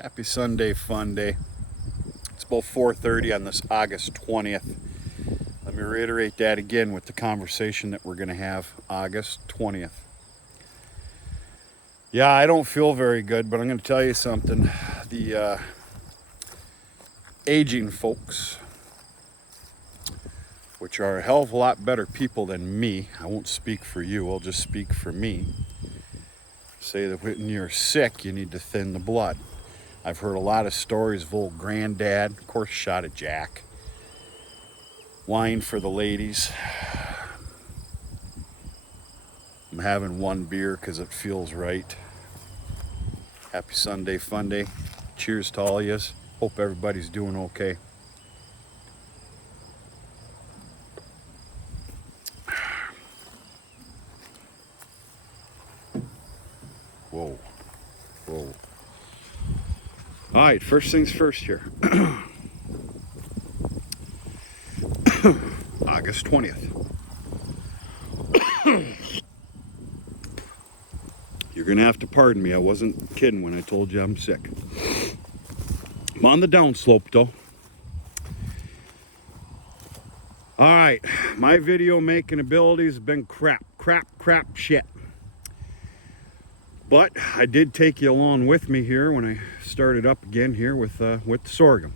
Happy Sunday, fun day. It's about 4:30 on this August 20th. Let me reiterate that again with the conversation that we're going to have August 20th. Yeah, I don't feel very good, but I'm going to tell you something. The aging folks, which are a hell of a lot better people than me, I won't speak for you, I'll just speak for me, say that when you're sick, you need to thin the blood. I've heard a lot of stories of old granddad, of course, shot at Jack. Wine for the ladies. I'm having one beer because it feels right. Happy Sunday, fun day. Cheers to all of yous. Hope everybody's doing okay. Whoa, whoa. All right, first things first here. August 20th. You're gonna have to pardon me. I wasn't kidding when I told you I'm sick. I'm on the downslope though. All right, my video making abilities have been crap shit. But I did take you along with me here when I started up again here with the sorghum.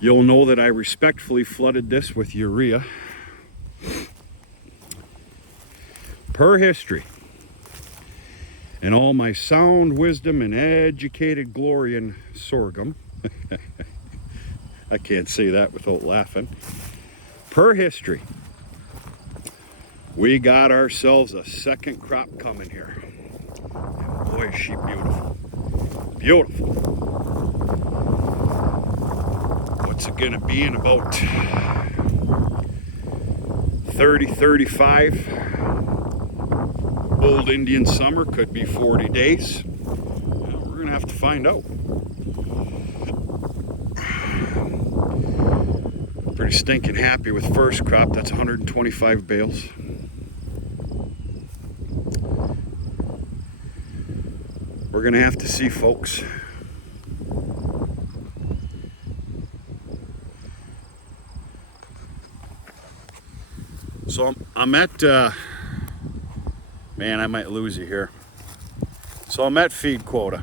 You'll know that I respectfully flooded this with urea. Per history, and all my sound wisdom and educated glory in sorghum, I can't say that without laughing. Per history, we got ourselves a second crop coming here. And boy, is she beautiful. Beautiful. What's it gonna be in about 30, 35? Old Indian summer, could be 40 days. Well, we're gonna have to find out. Pretty stinking happy with first crop. That's 125 bales. We're gonna have to see, folks. So I'm at man, I might lose you here. So I'm at feed quota.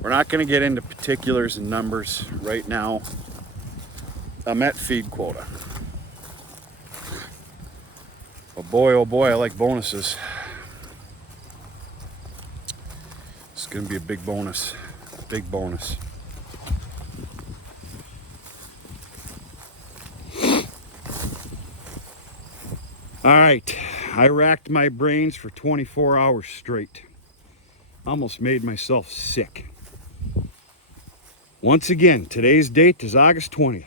We're not going to get into particulars and numbers right now. I'm at feed quota. Oh boy, I like bonuses. It's going to be a big bonus. Big bonus. All right, I racked my brains for 24 hours straight. Almost made myself sick. Once again, today's date is August 20th.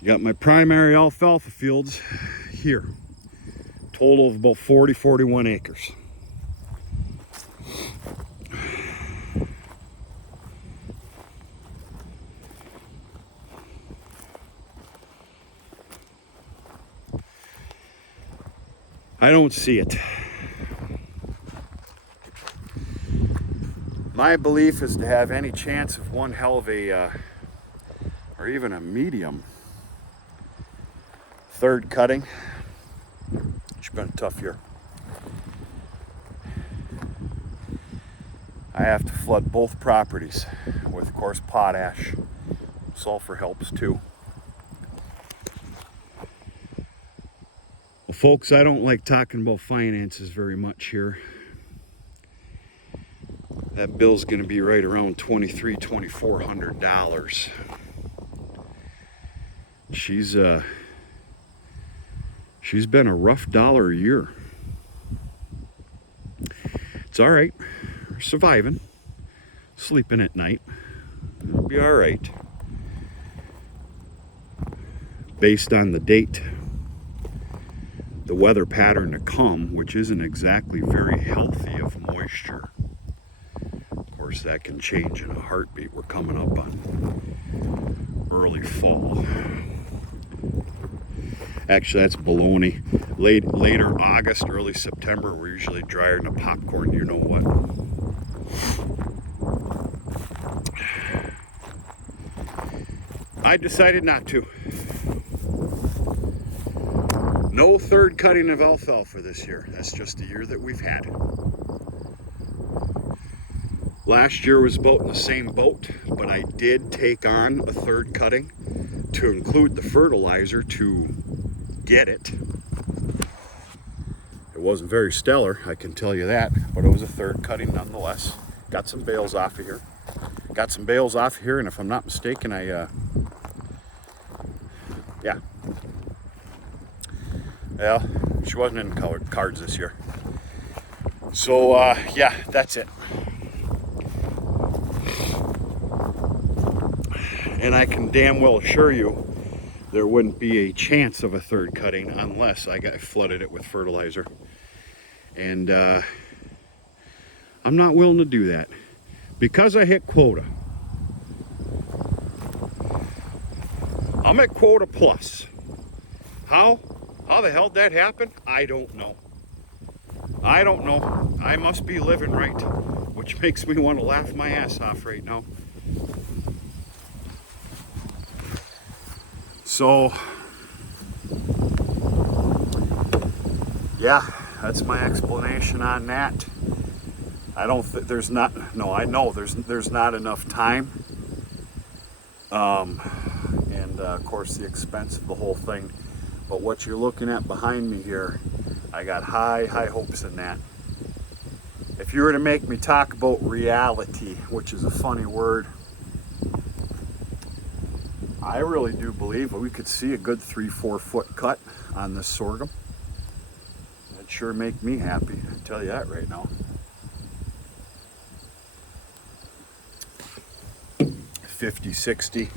You got my primary alfalfa fields here. Total of about 41 acres. I don't see it. My belief is to have any chance of one hell of a, or even a medium third cutting. It's been a tough year. I have to flood both properties with, of course, potash. Sulfur helps too. Well, folks, I don't like talking about finances very much here. That bill's going to be right around $2,400. She's been a rough dollar a year. It's all right. We're surviving. Sleeping at night. It'll be all right. Based on the date, the weather pattern to come, which isn't exactly very healthy of moisture. Of course, that can change in a heartbeat. We're coming up on early fall. Actually, that's baloney. Later August, early September, we're usually drier than a popcorn, you know what. I decided not to. No third cutting of alfalfa this year. That's just the year that we've had. Last year was about in the same boat, but I did take on a third cutting to include the fertilizer to get it. It wasn't very stellar, I can tell you that, but it was a third cutting nonetheless. Got some bales off of here. And if I'm not mistaken, well, she wasn't in colored cards this year. So, yeah, that's it. And I can damn well assure you there wouldn't be a chance of a third cutting unless I flooded it with fertilizer. And I'm not willing to do that because I hit quota. I'm at quota plus. How the hell did that happen? I don't know. I must be living right, which makes me want to laugh my ass off right now. So, yeah, that's my explanation on that. I don't think there's not, no, I know there's not enough time. And of course the expense of the whole thing. But what you're looking at behind me here, I got high hopes in that. If you were to make me talk about reality, which is a funny word, I really do believe we could see a good 3-4 foot cut on this sorghum. That'd sure make me happy, I tell you that right now. 50, 60,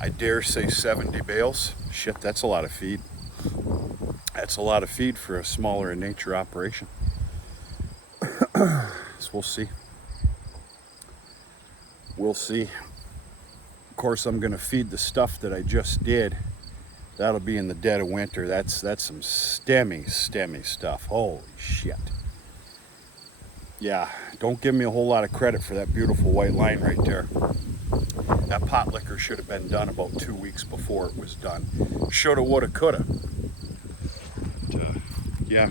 I dare say 70 bales. Shit, that's a lot of feed. That's a lot of feed for a smaller in nature operation. So we'll see. We'll see. Of course, I'm gonna feed the stuff that I just did. That'll be in the dead of winter. That's some stemmy stuff. Holy shit. Yeah, don't give me a whole lot of credit for that beautiful white line right there. That pot liquor should have been done about 2 weeks before it was done. Shoulda, woulda, coulda. But, yeah.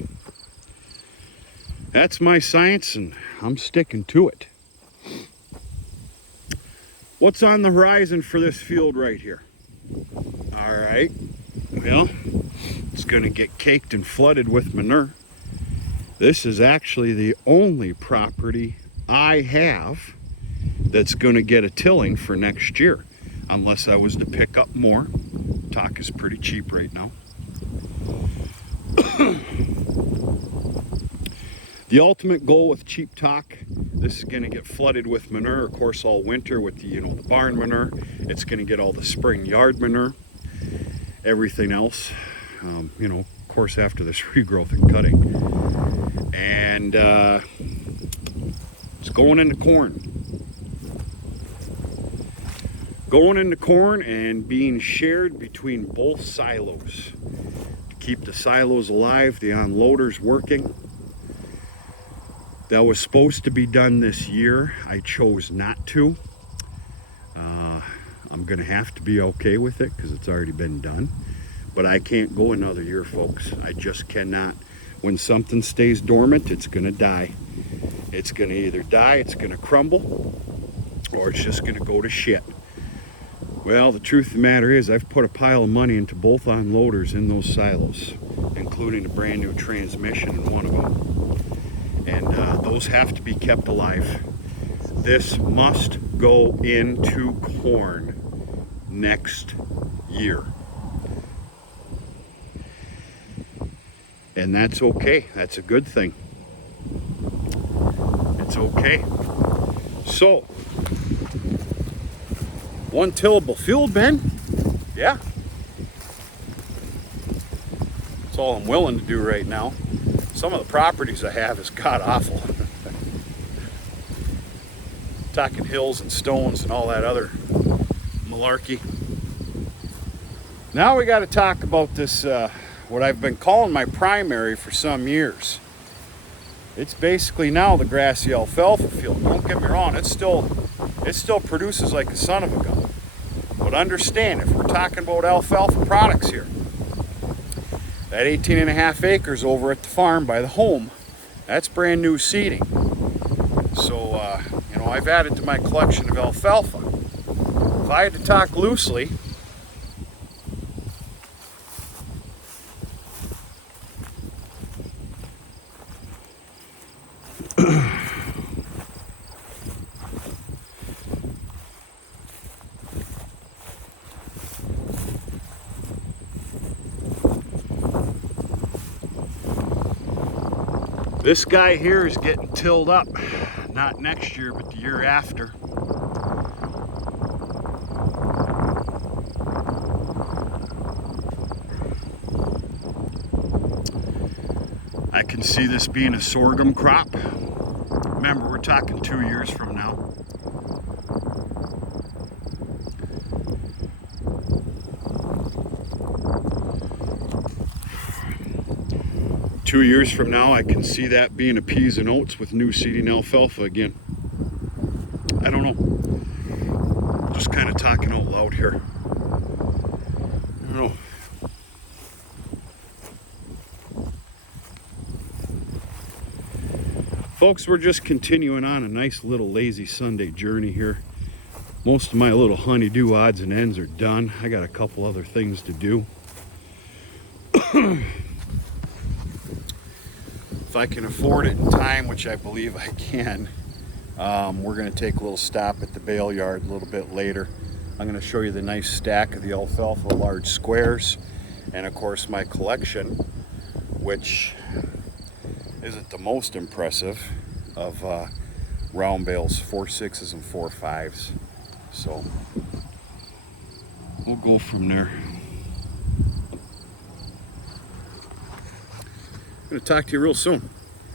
That's my science, and I'm sticking to it. What's on the horizon for this field right here? All right, well, it's gonna get caked and flooded with manure. This is actually the only property I have that's gonna get a tilling for next year, unless I was to pick up more. Talk is pretty cheap right now. The ultimate goal with cheap talk, this is going to get flooded with manure, of course, all winter with the, the barn manure. It's going to get all the spring yard manure, everything else, of course, after this regrowth and cutting. And it's going into corn. Going into corn and being shared between both silos. To keep the silos alive, the unloaders working. That was supposed to be done this year. I chose not to. I'm gonna have to be okay with it because it's already been done. But I can't go another year, folks. I just cannot. When something stays dormant, it's gonna die. It's gonna either die, it's gonna crumble, or it's just gonna go to shit. Well, the truth of the matter is I've put a pile of money into both unloaders in those silos, including a brand new transmission in one of them. And those have to be kept alive. This must go into corn next year. And that's okay. That's a good thing. It's okay. So, one tillable field, Ben? Yeah. That's all I'm willing to do right now. Some of the properties I have is god awful. Talking hills and stones and all that other malarkey. Now we got to talk about this, what I've been calling my primary for some years. It's basically now the grassy alfalfa field. Don't get me wrong, it still produces like a son of a gun. But understand, if we're talking about alfalfa products here, that 18.5 acres over at the farm by the home, that's brand new seeding. So, I've added to my collection of alfalfa. If I had to talk loosely, this guy here is getting tilled up. Not next year, but the year after. I can see this being a sorghum crop. Remember, we're talking 2 years from now. Two years from now, I can see that being a peas and oats with new seeding alfalfa again. I don't know. Just kind of talking out loud here. I don't know. Folks, we're just continuing on a nice little lazy Sunday journey here. Most of my little honeydew odds and ends are done. I got a couple other things to do. If I can afford it in time, which I believe I can, we're going to take a little stop at the bale yard a little bit later. I'm going to show you the nice stack of the alfalfa large squares, and of course my collection, which isn't the most impressive, of round bales, 4.6s and 4.5s. So we'll go from there. I'm going to talk to you real soon.